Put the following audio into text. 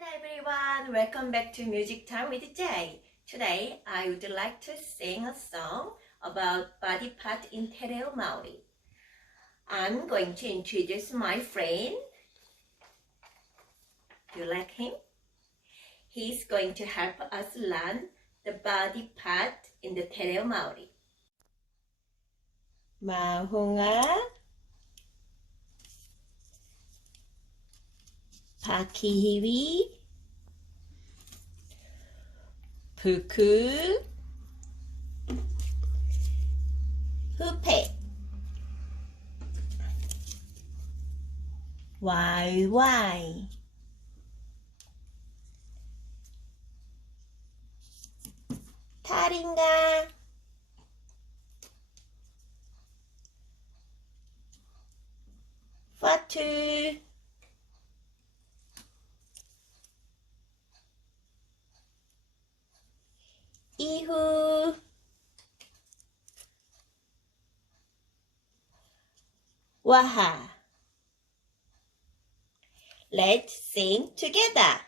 everyone, welcome back to Music Time with Jay. Today, I would like to sing a song about body part in Tereo Maori. I'm going to introduce my friend. Do you like him? He's going to help us learn the body part in the Tereo Maori. Māhunga, pakihiwi, puku, hupe, waewae, taringa, whatu, ihu, waha. Let's sing together.